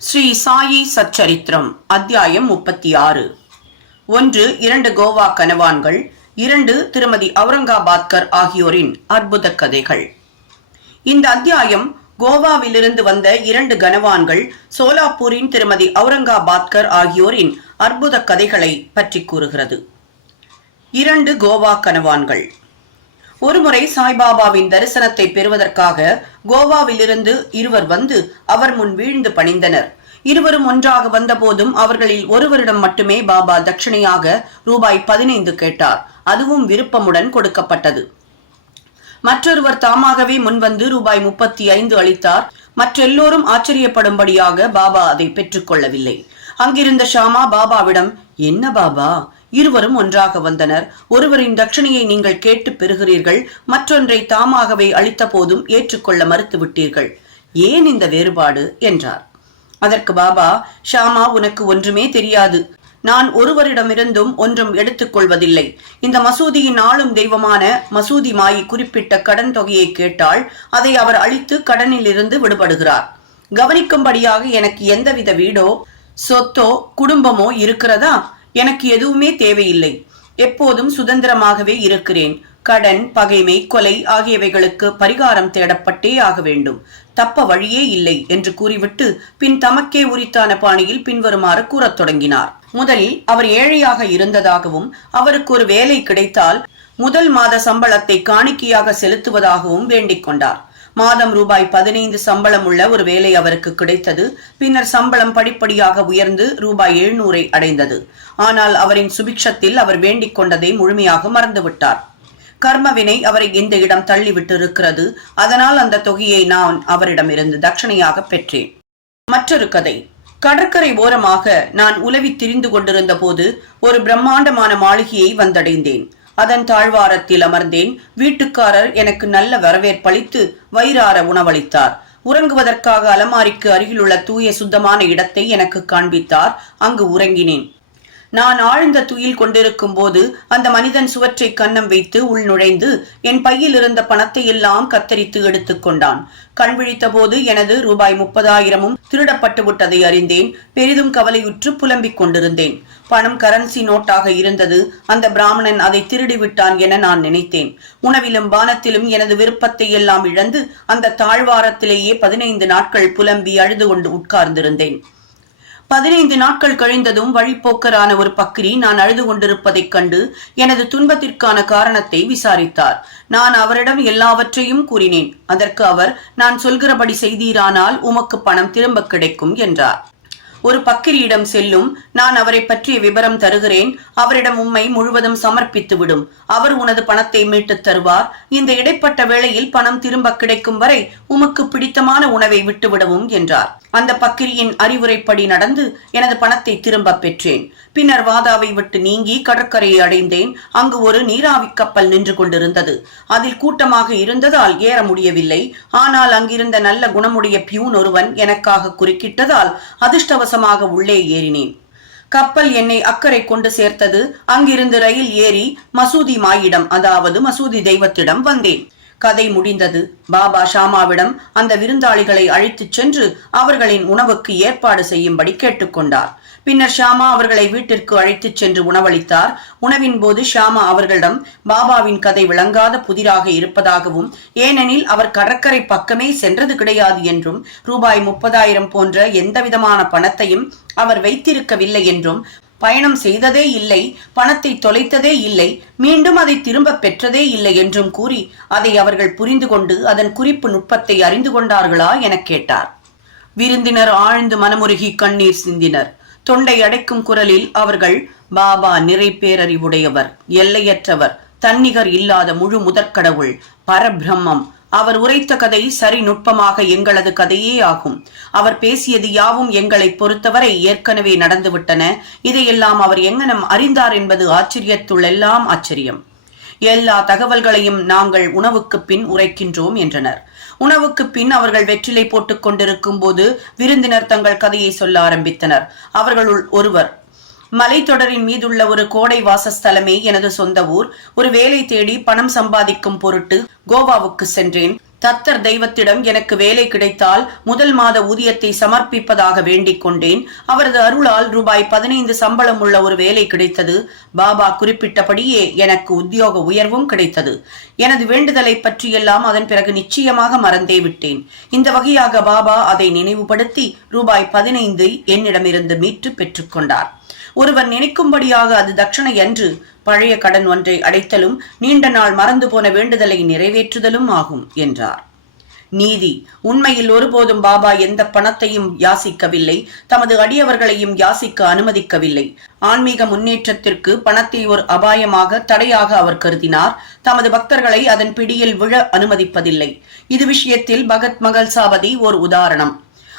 ஸ்ரீ சாயி சச்சரித்திரம் அத்தியாயம் முப்பத்தி ஆறு ஒன்று இரண்டு கோவா கனவான்கள் இரண்டு திருமதி அவுரங்காபாத்கர் ஆகியோரின் அற்புத கதைகள். இந்த அத்தியாயம் கோவாவிலிருந்து வந்த இரண்டு கனவான்கள் சோலாப்பூரின் திருமதி அவுரங்காபாத்கர் ஆகியோரின் அற்புத கதைகளை பற்றி கூறுகிறது. இரண்டு கோவா கனவான்கள். ஒருமுறை சாய்பாபாவின் தரிசனத்தை பெறுவதற்காக கோவாவிலிருந்து இருவர் வந்து அவர் முன் வீழ்ந்து பணிந்தனர். இருவரும் ஒன்றாக வந்தபோதும் அவர்களில் ஒருவரிடம் மட்டுமே பாபா தட்சிணையாக ரூபாய் பதினைந்து கேட்டார். அதுவும் விருப்பமுடன் கொடுக்கப்பட்டது. மற்றொருவர் தாமாகவே முன்வந்து ரூபாய் முப்பத்தி ஐந்து அளித்தார். மற்றெல்லோரும் ஆச்சரியப்படும்படியாக பாபா அதை பெற்றுக்கொள்ளவில்லை அங்கிருந்த ஷாமா பாபாவிடம் என்ன பாபா? இருவரும் ஒன்றாக வந்தனர். ஒருவரின் தட்சணையை நீங்கள் கேட்டு பெறுகிறீர்கள் மற்றொன்றை தாமாகவே அளித்த போதும் ஏற்றுக்கொள்ள மறுத்துவிட்டீர்கள். ஏன் இந்த வேறுபாடு? என்றார். அதற்கு பாபா ஷாமா உனக்கு ஒன்றுமே தெரியாது. நான் ஒருவரிடமிருந்தும் ஒன்றும் எடுத்துக்கொள்வதில்லை இந்த மசூதியின் ஆளும் தெய்வமான மசூதி மாயி குறிப்பிட்ட கடன் தொகையை கேட்டால் அதை அவர் அளித்து கடனிலிருந்து விடுபடுகிறார். கவனிக்கும்படியாக எனக்கு எந்தவித வீடோ சொத்தோ குடும்பமோ இருக்கிறதா? எனக்கு எதுவுமே தேவையில்லை. எப்போதும் சுதந்திரமாகவே இருக்கிறேன். கடன் பகைமை கொலை ஆகியவைகளுக்கு பரிகாரம் தேடப்பட்டே ஆக வேண்டும். தப்ப வழியே இல்லை என்று கூறிவிட்டு பின் தமக்கே உரித்தான பாணியில் பின்வருமாறு கூறத் தொடங்கினார். முதலில் அவர் ஏழையாக இருந்ததாகவும் அவருக்கு ஒரு வேலை கிடைத்தால் முதல் மாத சம்பளத்தை காணிக்கையாக செலுத்துவதாகவும் வேண்டிக் கொண்டார். மாதம் ரூபாய் பதினைந்து சம்பளம் உள்ள ஒரு வேலை அவருக்கு கிடைத்தது. பின்னர் சம்பளம் படிப்படியாக உயர்ந்து ரூபாய் எழுநூறை அடைந்தது. ஆனால் அவரின் சுபிக்ஷத்தில் அவர் வேண்டிக் கொண்டதை முழுமையாக மறந்துவிட்டார். கர்மவினை அவரை இந்த இடம் தள்ளிவிட்டு இருக்கிறது அதனால் அந்த தொகையை நான் அவரிடமிருந்து தட்சணையாக பெற்றேன். மற்றொரு கதை. கடற்கரை ஓரமாக நான் உலவி திரிந்து கொண்டிருந்த போது ஒரு பிரம்மாண்டமான மாளிகையை வந்தடைந்தேன். அதன் தாழ்வாரத்தில் அமர்ந்தேன். வீட்டுக்காரர் எனக்கு நல்ல வரவேற்பளித்து வயிறார உணவளித்தார். உறங்குவதற்காக அலமாரிக்கு அருகிலுள்ள தூய சுத்தமான இடத்தை எனக்கு காண்பித்தார். அங்கு உறங்கினேன். நான் ஆழ்ந்த துயில் கொண்டிருக்கும் போது அந்த மனிதன் சுவற்றை கன்னம் வைத்து உள் நுழைந்து என் பையில் இருந்த பணத்தை எல்லாம் கத்தரித்து எடுத்துக் கொண்டான். கண் விழித்த போது எனது ரூபாய் முப்பதாயிரமும் திருடப்பட்டு விட்டதை அறிந்தேன். பெரிதும் கவலையுற்று புலம்பிக் கொண்டிருந்தேன். பணம் கரன்சி நோட்டாக இருந்தது. அந்த பிராமணன் அதை திருடிவிட்டான் என நான் நினைத்தேன். உணவிலும் பானத்திலும் எனது விருப்பத்தை எல்லாம் இழந்து அந்த தாழ்வாரத்திலேயே பதினைந்து நாட்கள் புலம்பி அழுது கொண்டு உட்கார்ந்திருந்தேன். பதினைந்து நாட்கள் கழிந்ததும் வழிப்போக்கரான ஒரு பக்கிரி நான் அழுது கொண்டிருப்பதைக் கண்டு எனது துன்பத்திற்கான காரணத்தை விசாரித்தார். நான் அவரிடம் எல்லாவற்றையும் கூறினேன். அதற்கு அவர் நான் சொல்கிறபடி செய்தீரானால் உமக்கு பணம் திரும்ப கிடைக்கும் என்றார். ஒரு பக்கிரியிடம் செல்லும். நான் அவரை பற்றிய விவரம் தருகிறேன். அவரிடம் உம்மை முழுவதும் சமர்ப்பித்து விடும் அவர் உனது பணத்தை மீட்டுத் தருவார். இந்த இடைப்பட்ட வேளையில் பணம் திரும்ப கிடைக்கும் வரை உமக்கு பிடித்தமான உணவை விட்டுவிடவும் என்றார். அந்த பக்கிரியின் அறிவுரைப்படி நடந்து எனது பணத்தை திரும்ப பெற்றேன். பின்னர் வாதாவை விட்டு நீங்கி கடற்கரையை அடைந்தேன். அங்கு ஒரு நீராவி கப்பல் நின்று கொண்டிருந்தது. அதில் கூட்டமாக இருந்ததால் ஏற முடியவில்லை. ஆனால் அங்கிருந்த நல்ல குணமுடைய பியூன் ஒருவன் எனக்காக குறுக்கிட்டதால் அதிர்ஷ்டவசமாக உள்ளே ஏறினேன். கப்பல் என்னை அக்கறை கொண்டு சேர்த்தது. அங்கிருந்து ரயில் ஏறி மசூதி மாயிடம் அதாவது மசூதி தெய்வத்திடம் வந்தேன். கதை முடிந்தது. பாபா ஷாமாவிடம் அந்த விருந்தாளிகளை அழைத்துச் சென்று அவர்களின் உணவுக்கு ஏற்பாடு செய்யும்படி கேட்டுக்கொண்டார். பின்னர் ஷாமா அவர்களை வீட்டிற்கு அழைத்துச் சென்று உணவளித்தார். உணவின் போது ஷாமா அவர்களிடம் பாபாவின் கதை விளங்காத புதிராக இருப்பதாகவும் ஏனெனில் அவர் கடற்கரை பக்கமே சென்றது கிடையாது என்றும் ரூபாய் முப்பதாயிரம் போன்ற எந்தவிதமான பணத்தையும் அவர் வைத்திருக்கவில்லை என்றும் பயணம் செய்ததே இல்லை பணத்தை தொலைத்ததே இல்லை மீண்டும் அதை திரும்ப பெற்றதே இல்லை என்றும் கூறி அதை அவர்கள் புரிந்து கொண்டு அதன் குறிப்பு நுட்பத்தை அறிந்து கொண்டார்களா? எனக் கேட்டார். விருந்தினர் ஆழ்ந்து மனமுருகி கண்ணீர் சிந்தினர். தொண்டை அடைக்கும் குரலில் அவர்கள் பாபா நிறை பேரறிவுடையவர் எல்லையற்றவர் தன்னிகர் இல்லாத முழு முதற்கடவுள் பரபிரம்மம். அவர் உரைத்த கதை சரி நுட்பமாக எங்களது கதையே ஆகும். அவர் பேசியது யாவும் எங்களை பொறுத்தவரை ஏற்கனவே நடந்துவிட்டன. இதையெல்லாம் அவர் எங்கனம் அறிந்தார் என்பது ஆச்சரியத்துள்ளெல்லாம் ஆச்சரியம். எல்லா தகவல்களையும் நாங்கள் உணவுக்கு பின் உரைக்கின்றோம் என்றனர். உணவுக்கு பின் அவர்கள் வெற்றிலை போட்டுக் கொண்டிருக்கும் போது விருந்தினர் தங்கள் கதையை சொல்ல ஆரம்பித்தனர். அவர்களுள் ஒருவர் மலைத்தொடரின் மீதுள்ள ஒரு கோடை வாசஸ்தலமே எனது சொந்த ஊர். ஒரு வேலை தேடி பணம் சம்பாதிக்கும் பொருட்டு கோவாவுக்கு சென்றேன். தத்தர் தெய்வத்திடம் எனக்கு வேலை கிடைத்தால் முதல் மாத ஊதியத்தை சமர்ப்பிப்பதாக வேண்டிக் கொண்டேன். அவரது அருளால் ரூபாய் பதினைந்து சம்பளம் உள்ள ஒரு வேலை கிடைத்தது. பாபா குறிப்பிட்டபடியே எனக்கு உத்தியோக உயர்வும் கிடைத்தது. எனது வேண்டுதலை பற்றியெல்லாம் அதன் பிறகு நிச்சயமாக மறந்தே விட்டேன். இந்த வகையாக பாபா அதை நினைவுபடுத்தி ரூபாய் பதினைந்து என்னிடமிருந்து மீட்டு பெற்றுக்கொண்டார் ஒருவர் நினைக்கும்படியாக அது தட்சணை என்று பழைய கடன் ஒன்றை அடைத்தலும் நீண்ட நாள் மறந்து போன வேண்டுதலை நிறைவேற்றுதலும் ஆகும் என்றார். நீதி உண்மையில் ஒருபோதும் பாபா எந்த பணத்தையும் யாசிக்கவில்லை தமது அடியவர்களையும் யாசிக்க அனுமதிக்கவில்லை. ஆன்மீக முன்னேற்றத்திற்கு பணத்தை ஒரு அபாயமாக தடையாக அவர் கருதினார். தமது பக்தர்களை அதன் பிடியில் விழ அனுமதிப்பதில்லை. இது விஷயத்தில் பகத் மகள் சாவதி ஒரு உதாரணம்.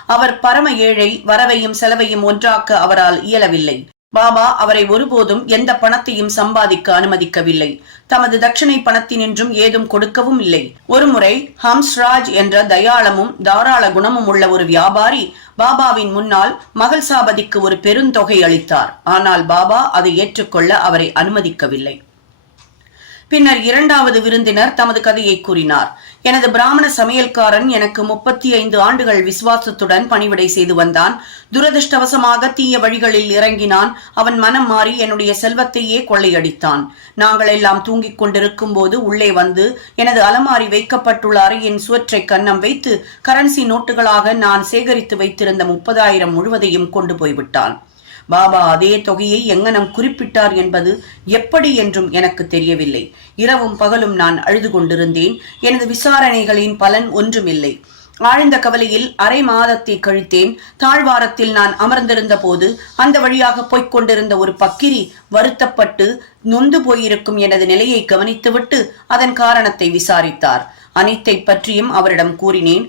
அவர் பரம ஏழை வரவையும் செலவையும் ஒன்றாக்க அவரால் இயலவில்லை. பாபா அவரை ஒருபோதும் எந்த பணத்தையும் சம்பாதிக்க அனுமதிக்கவில்லை. தமது தட்சிணை பணத்தினின்றும் ஏதும் கொடுக்கவும் இல்லை. ஒருமுறை ஹம்ஸ்ராஜ் என்ற தயாளமும் தாராள குணமும் உள்ள ஒரு வியாபாரி பாபாவின் முன்னால் மகள் சாபதிக்கு ஒரு பெருந்தொகை அளித்தார். ஆனால் பாபா அதை ஏற்றுக்கொள்ள அவரை அனுமதிக்கவில்லை. பின்னர் இரண்டாவது விருந்தினர் தமது கதையை கூறினார். எனது பிராமண சமையல்காரன் எனக்கு முப்பத்தி ஐந்து ஆண்டுகள் விசுவாசத்துடன் பணிவிடை செய்து வந்தான். துரதிருஷ்டவசமாக தீய வழிகளில் இறங்கினான். அவன் மனம் மாறி என்னுடைய செல்வத்தையே கொள்ளையடித்தான். நாங்கள் எல்லாம் தூங்கிக் கொண்டிருக்கும் போது உள்ளே வந்து எனது அலமாரி வைக்கப்பட்டுள்ள அறையின் சுவற்றை கன்னம் வைத்து கரன்சி நோட்டுகளாக நான் சேகரித்து வைத்திருந்த முப்பதாயிரம் முழுவதையும் கொண்டு போய்விட்டான். பாபா அதே தொகையை எங்கனம் குறிப்பிட்டார் என்பது எப்படி என்றும் எனக்கு தெரியவில்லை. இரவும் பகலும் நான் அழுது கொண்டிருந்தேன். எனது விசாரணைகளின் பலன் ஒன்றுமில்லை. ஆழ்ந்த கவலையில் அரை மாதத்தை கழித்தேன். தாழ்வாரத்தில் நான் அமர்ந்திருந்த போது அந்த வழியாக போய்க் கொண்டிருந்த ஒரு பக்கிரி வருத்தப்பட்டு நொந்து போயிருக்கும் எனது நிலையை கவனித்துவிட்டு அதன் காரணத்தை விசாரித்தார். அனைத்தை பற்றியும் அவரிடம் கூறினேன்.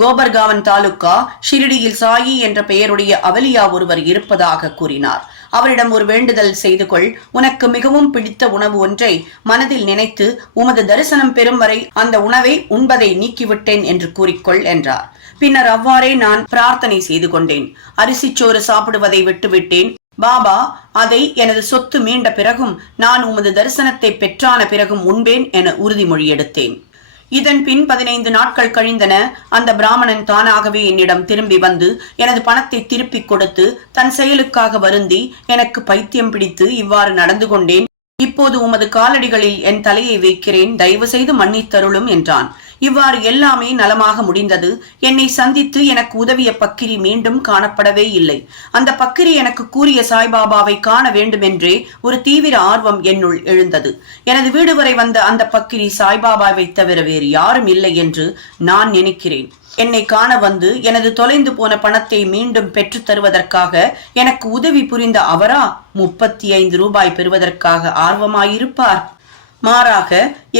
கோபர்காவன் தாலுக்கா ஷிரிடியில் சாயி என்ற பெயருடைய அவலியா ஒருவர் இருப்பதாக கூறினார். அவரிடம் ஒரு வேண்டுதல் செய்து கொள். உனக்கு மிகவும் பிடித்த உணவு ஒன்றை மனதில் நினைத்து உமது தரிசனம் பெறும் வரை அந்த உணவை உண்பதை நீக்கிவிட்டேன் என்று கூறிக்கொள் என்றார். பின்னர் அவ்வாறே நான் பிரார்த்தனை செய்து கொண்டேன். அரிசிச்சோறு சாப்பிடுவதை விட்டுவிட்டேன். பாபா அதை எனது சொத்து மீண்ட பிறகும் நான் உமது தரிசனத்தை பெற்றான பிறகும் உண்பேன் என உறுதிமொழி எடுத்தேன் இதன் பின் பதினைந்து நாட்கள் கழிந்தன. அந்த பிராமணன் தானாகவே என்னிடம் திரும்பி வந்து எனது பணத்தை திருப்பிக் கொடுத்து தன் செயலுக்காக வருந்தி எனக்கு பைத்தியம் பிடித்து இவ்வாறு நடந்து கொண்டேன். இப்போது உமது காலடிகளில் என் தலையை வைக்கிறேன். தயவு செய்து மன்னித்தருளும் என்றான். இவ்வாறு எல்லாமே நலமாக முடிந்தது. என்னை சந்தித்து எனக்கு உதவிய பக்கிரி மீண்டும் காணப்படவே இல்லை. அந்த பக்கிரி எனக்கு கூறிய சாய்பாபாவை காண வேண்டுமென்றே ஒரு தீவிர ஆர்வம் என்னுள் எழுந்தது. எனது வீடு வரை வந்த அந்த பக்கிரி சாய்பாபாவை தவிர வேறு யாரும் இல்லை என்று நான் நினைக்கிறேன். என்னை காண வந்து எனது தொலைந்து போன பணத்தை மீண்டும் பெற்றுத் தருவதற்காக எனக்கு உதவி புரிந்த அவரா? முப்பத்தி ஐந்து ரூபாய் பெறுவதற்காக ஆர்வமாயிருப்பார். மாறாக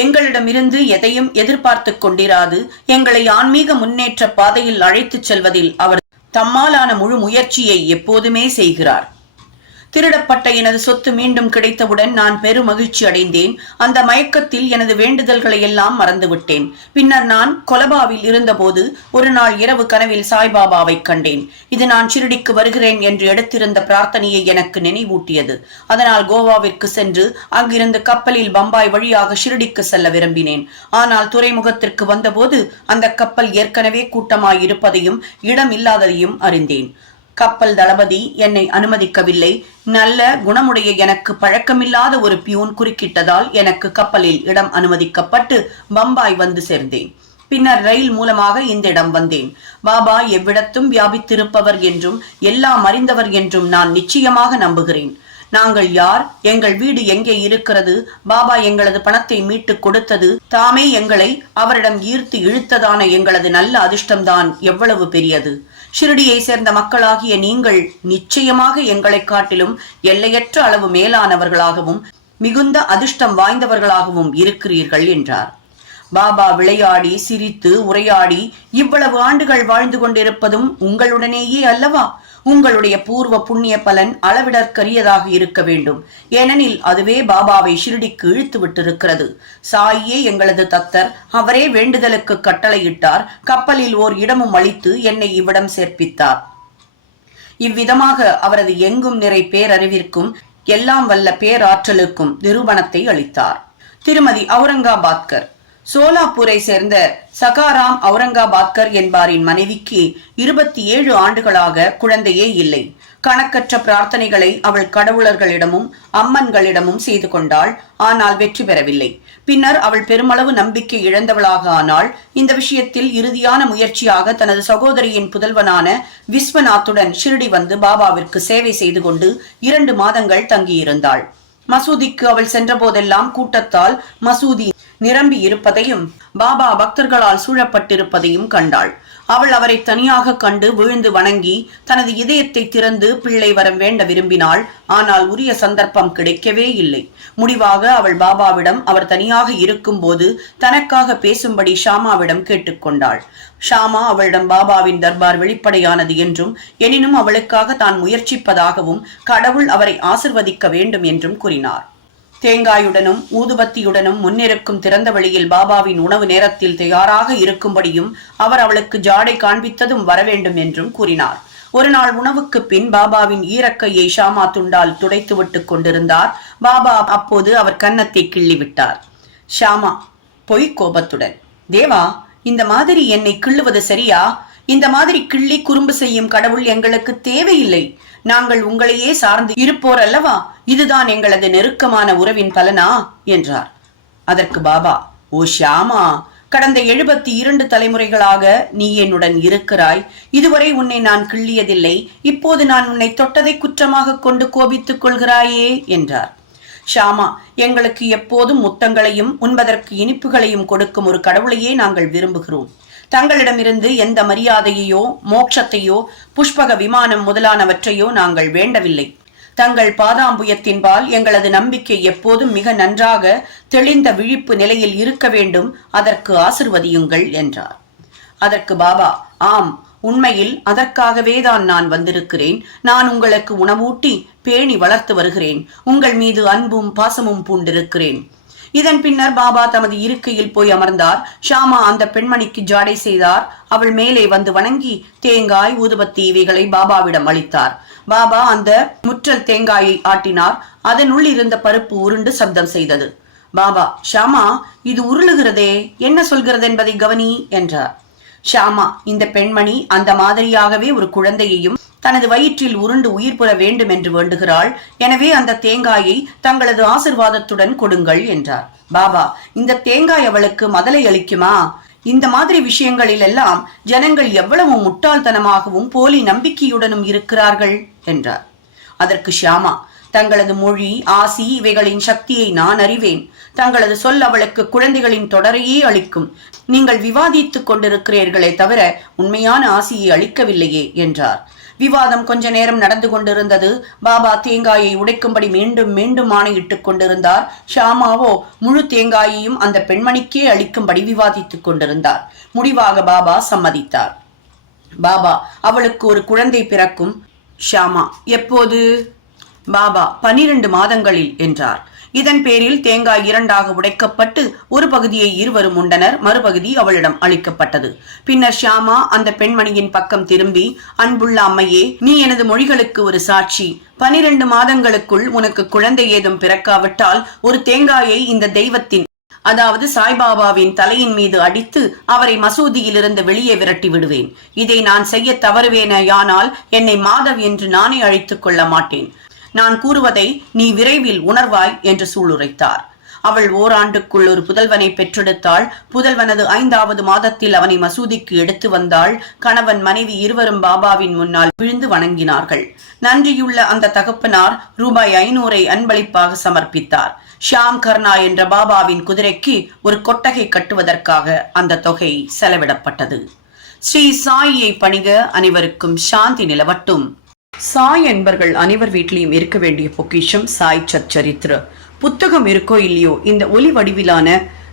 எங்களிடமிருந்து எதையும் எதிர்பார்த்து கொண்டிராது. எங்களை ஆன்மீக முன்னேற்ற பாதையில் அழைத்துச் செல்வதில் அவர் தம்மாலான முழு முயற்சியை எப்போதுமே செய்கிறார். திருடப்பட்ட எனது சொத்து மீண்டும் கிடைத்தவுடன் நான் பெரும் மகிழ்ச்சி அடைந்தேன். அந்த மயக்கத்தில் எனது வேண்டுதல்களை எல்லாம் மறந்துவிட்டேன். பின்னர் நான் கொலபாவில் இருந்தபோது ஒரு நாள் இரவு கனவில் சாய்பாபாவை கண்டேன். இது நான் ஷிரடிக்கு வருகிறேன் என்று எடுத்திருந்த பிரார்த்தனையை எனக்கு நினைவூட்டியது. அதனால் கோவாவிற்கு சென்று அங்கிருந்து கப்பலில் பம்பாய் வழியாக ஷிரடிக்கு செல்ல விரும்பினேன். ஆனால் துறைமுகத்திற்கு வந்தபோது அந்த கப்பல் ஏற்கனவே கூட்டமாய் இருப்பதையும் இடம் இல்லாததையும் அறிந்தேன். கப்பல் தளபதி என்னை அனுமதிக்கவில்லை. நல்ல குணமுடைய எனக்கு பழக்கமில்லாத ஒரு பியூன் குறுக்கிட்டதால் எனக்கு கப்பலில் இடம் அனுமதிக்கப்பட்டு பம்பாய் வந்து சேர்ந்தேன். பின்னர் ரயில் மூலமாக இந்த இடம் வந்தேன். பாபா எவ்விடத்தும் வியாபித்திருப்பவர் என்றும் எல்லாம் அறிந்தவர் என்றும் நான் நிச்சயமாக நம்புகிறேன். நாங்கள் யார்? எங்கள் வீடு எங்கே இருக்கிறது? பாபா எங்களது பணத்தை மீட்டுக் கொடுத்தது தாமே எங்களை அவரிடம் ஈர்த்து இழுத்ததான எங்களது நல்ல அதிர்ஷ்டம்தான் எவ்வளவு பெரியது. ஷிரடியை சேர்ந்த மக்களாகிய நீங்கள் நிச்சயமாக எங்களை காட்டிலும் எல்லையற்ற அளவு மேலானவர்களாகவும் மிகுந்த அதிர்ஷ்டம் வாய்ந்தவர்களாகவும் இருக்கிறீர்கள் என்றார். பாபா விளையாடி சிரித்து உரையாடி இவ்வளவு ஆண்டுகள் வாழ்ந்து கொண்டிருப்பதும் உங்களுடனேயே அல்லவா? உங்களுடைய பூர்வ புண்ணிய பலன் அளவிடற்கரியதாக இருக்க வேண்டும். ஏனெனில் அதுவே பாபாவை ஷிரடிக்கு இழுத்து விட்டிருக்கிறது. சாயியே எங்களது தத்தர் அவரே வேண்டுதலுக்கு கட்டளையிட்டார். கப்பலில் ஓர் இடமும் அளித்து என்னை இவ்விடம் சேர்ப்பித்தார். இவ்விதமாக அவரது எங்கும் நிறை பேரறிவிற்கும் எல்லாம் வல்ல பேராற்றலுக்கும் நிரூபணத்தை அளித்தார். திருமதி அவுரங்காபாத்கர் சோலாப்பூரை சேர்ந்த சகாராம் அவுரங்காபாத்கர் என்பாரின் மனைவிக்கு இருபத்தி ஏழு ஆண்டுகளாக குழந்தையே இல்லை. கணக்கற்ற பிரார்த்தனைகளை அவள் கடவுளர்களிடமும் அம்மன்களிடமும் செய்து கொண்டாள். ஆனால் வெற்றி பெறவில்லை. பின்னர் அவள் பெருமளவு நம்பிக்கை இழந்தவளாக ஆனால் இந்த விஷயத்தில் இறுதியான முயற்சியாக தனது சகோதரியின் புதல்வனான விஸ்வநாத்துடன் ஷிரடி வந்து பாபாவிற்கு சேவை செய்து கொண்டு இரண்டு மாதங்கள் தங்கியிருந்தாள். மசூதிக்கு அவள் சென்றபோதெல்லாம் கூட்டத்தால் மசூதி நிரம்பி இருப்பதையும் பாபா பக்தர்களால் சூழப்பட்டிருப்பதையும் கண்டாள். அவள் அவரை தனியாக கண்டு விழுந்து வணங்கி தனது இதயத்தை திறந்து பிள்ளை வரம் வேண்ட விரும்பினாள். ஆனால் உரிய சந்தர்ப்பம் கிடைக்கவே இல்லை. முடிவாக அவள் பாபாவிடம் அவர் தனியாக இருக்கும்போது தனக்காக பேசும்படி ஷாமாவிடம் கேட்டுக்கொண்டாள் ஷாமா அவளிடம் பாபாவின் தர்பார் வெளிப்படையானது என்றும் எனினும் அவளுக்காக தான் முயற்சிப்பதாகவும் கடவுள் அவரை ஆசிர்வதிக்க வேண்டும் என்றும் கூறினார். தேங்காயுடனும் ஊதுபத்தியுடனும் முன்னிருக்கும் திறந்த வழியில் பாபாவின் உணவு நேரத்தில் தயாராக இருக்கும்படியும் அவர் அவளுக்கு ஜாடை காண்பித்ததும் வரவேண்டும் என்றும் கூறினார். ஒரு நாள் உணவுக்கு பின் பாபாவின் ஈரக்கையை ஷாமா துண்டால் துடைத்து விட்டுக் கொண்டிருந்தார். பாபா அப்போது அவர் கன்னத்தை கிள்ளிவிட்டார். ஷாமா பொய் கோபத்துடன் தேவா இந்த மாதிரி என்னை கிள்ளுவது சரியா? இந்த மாதிரி கிள்ளி குறும்பு செய்யும் கடவுள் எங்களுக்கு தேவையில்லை. நாங்கள் உங்களையே சார்ந்து இருப்போர் அல்லவா? இதுதான் எங்களது நெருக்கமான உறவின் பலனா? என்றார். அதற்கு பாபா ஓ ஷியாமா கடந்த எழுபத்தி இரண்டு தலைமுறைகளாக நீ என்னுடன் இருக்கிறாய். இதுவரை உன்னை நான் கிள்ளியதில்லை. இப்போது நான் உன்னை தொட்டதை குற்றமாக கொண்டு கோபித்துக் கொள்கிறாயே என்றார். ஷாமா எங்களுக்கு எப்போதும் முத்தங்களையும் உண்பதற்கு இனிப்புகளையும் கொடுக்கும் ஒரு கடவுளையே நாங்கள் விரும்புகிறோம். தங்களிடமிருந்து எந்த மரியாதையையோ மோட்சத்தையோ புஷ்பக விமானம் முதலானவற்றையோ நாங்கள் வேண்டவில்லை. தங்கள் பாதாம்புயத்தின்பால் எங்களது நம்பிக்கை எப்போதும் மிக நன்றாக தெளிந்த விழிப்பு நிலையில் இருக்க வேண்டும் அதற்கு ஆசிர்வதியுங்கள் என்றார். அதற்கு பாபா ஆம் உண்மையில் அதற்காகவே தான் நான் வந்திருக்கிறேன். நான் உங்களுக்கு உணவூட்டி பேணி வளர்த்து வருகிறேன். உங்கள் மீது அன்பும் பாசமும் பூண்டிருக்கிறேன். இதன் பின்னர் பாபா தமது இருக்கையில் போய் அமர்ந்தார். ஷாமா அந்த பெண்மணிக்கு ஜாடை செய்தார். அவள் மேலே வந்து வணங்கி தேங்காய் ஊதுபத்தி இவைகளை பாபாவிடம் அளித்தார். பாபா அந்த முற்றல் தேங்காயை ஆட்டினார். அதனுள் இருந்த பருப்பு உருண்டு சப்தம் செய்தது. பாபா ஷாமா இது உருளுகிறதே. என்ன சொல்கிறது என்பதை கவனி என்றார். ஷாமா இந்த பெண்மணி அந்த மாதிரியாகவே ஒரு குழந்தையையும் தனது வயிற்றில் உருண்டு உயிர் பெற வேண்டும் என்று வேண்டுகிறாள். எனவே அந்த தேங்காயை தங்களது ஆசிர்வாதத்துடன் கொடுங்கள் என்றார். பாபா இந்த தேங்காய் அவளுக்கு மதலை அளிக்குமா? இந்த மாதிரி விஷயங்களில் எல்லாம் ஜனங்கள் எவ்வளவு முட்டாள்தனமாகவும் போலி நம்பிக்கையுடனும் இருக்கிறார்கள் என்றார். அதற்கு ஷியாமா தங்களது மொழி ஆசி இவைகளின் சக்தியை நான் அறிவேன். தங்களது சொல் அவளுக்கு குழந்தைகளின் தொடரையே அளிக்கும். நீங்கள் விவாதித்துக் கொண்டிருக்கிறீர்களே தவிர உண்மையான ஆசியை அளிக்கவில்லையே என்றார். விவாதம் கொஞ்ச நேரம் நடந்து கொண்டிருந்தது. பாபா தேங்காயை உடைக்கும்படி மீண்டும் மீண்டும் ஆணையிட்டுக் கொண்டிருந்தார். ஷாமாவோ முழு தேங்காயையும் அந்த பெண்மணிக்கே அளிக்கும்படி விவாதித்துக் கொண்டிருந்தார். முடிவாக பாபா சம்மதித்தார். பாபா அவளுக்கு ஒரு குழந்தை பிறக்கும். ஷாமா எப்போது? பாபா பனிரெண்டு மாதங்களில் என்றார். இதன் பேரில் தேங்காய் இரண்டாக உடைக்கப்பட்டு ஒரு பகுதியை இருவரும் உண்டனர் மறுபகுதி அவளிடம் அளிக்கப்பட்டது. பின்னர் ஷியாமா அந்த பெண்மணியின் பக்கம் திரும்பி அன்புள்ள அம்மையே நீ எனது மொழிகளுக்கு ஒரு சாட்சி. பனிரெண்டு மாதங்களுக்குள் உனக்கு குழந்தை ஏதும் பிறக்காவிட்டால் ஒரு தேங்காயை இந்த தெய்வத்தின் அதாவது சாய்பாபாவின் தலையின் மீது அடித்து அவரை மசூதியிலிருந்து வெளியே விரட்டி விடுவேன். இதை நான் செய்ய தவறுவேனேயானால் என்னை மாதவ் என்று நானே அழைத்துக் கொள்ள மாட்டேன். நான் கூறுவதை நீ விரைவில் உணர்வாய் என்று சூளுரைத்தார். அவள் ஓராண்டுக்குள் ஒரு புதல்வனை பெற்றெடுத்தாள். புதல்வனது ஐந்தாவது மாதத்தில் அவனை மசூதிக்கு எடுத்து வந்தாள். கணவன் மனைவி இருவரும் பாபாவின் முன்னால் விழுந்து வணங்கினார்கள். நன்றியுள்ள அந்த தகப்பனார் ரூபாய் ஐநூறை அன்பளிப்பாக சமர்ப்பித்தார். ஷியாம் கர்ணா என்ற பாபாவின் குதிரைக்கு ஒரு கொட்டகை கட்டுவதற்காக அந்த தொகை செலவிடப்பட்டது. ஸ்ரீ சாயியை பணிக அனைவருக்கும் சாந்தி நிலவட்டும். சாய் என்பர்கள் அனைவர் வீட்டிலையும் இருக்க வேண்டிய பொக்கிஷம் சாய் சச்சரித்ர புத்தகம் இருக்கோ இல்லையோ இந்த ஒலி வடிவிலான